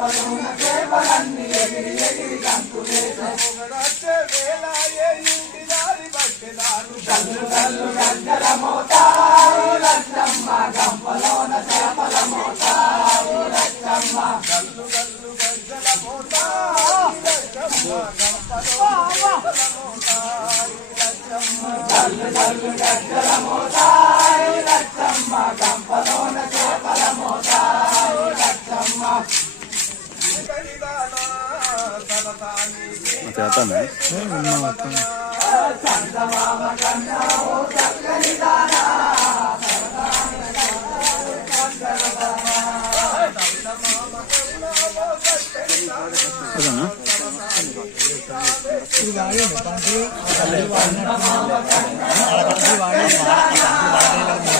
లోపలున్న చేపలన్నీ ఎగిరి ఎగిరి గంతులేసే తల్లు తల్లు గంపలోన చేపల మోతారు లచ్చమ్మ తల్లు తల్లు గంటల మోతారు గంపలోన చేపల మోతారు లచ్చమ్మ తల్లు తల్లు గంటల आता मैं आता ना वाड़ी वाड़ी वाड़ी वाड़ी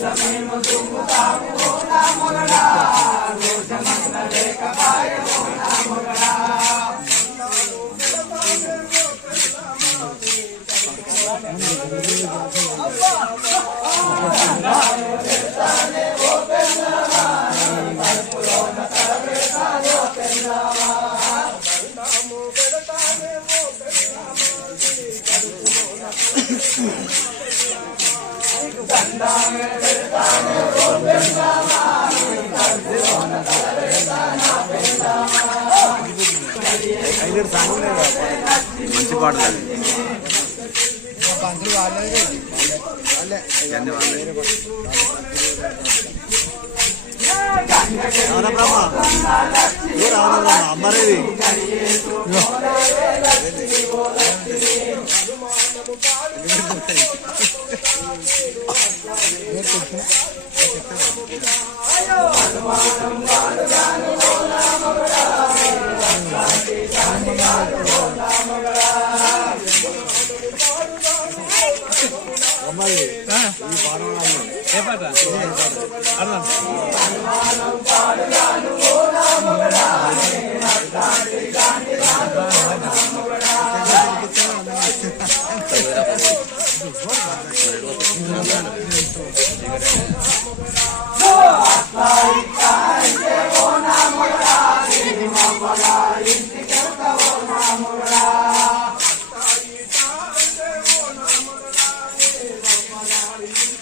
సాంగ్లు లేవు మంచి పాటలు పంతులు వాళ్ళే వాళ్ళే వాళ్ళే. రావణ బ్రహ్మ. రావణ బ్రహ్మ? అమ్మరేది అమ్మాయి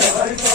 ఎవరితో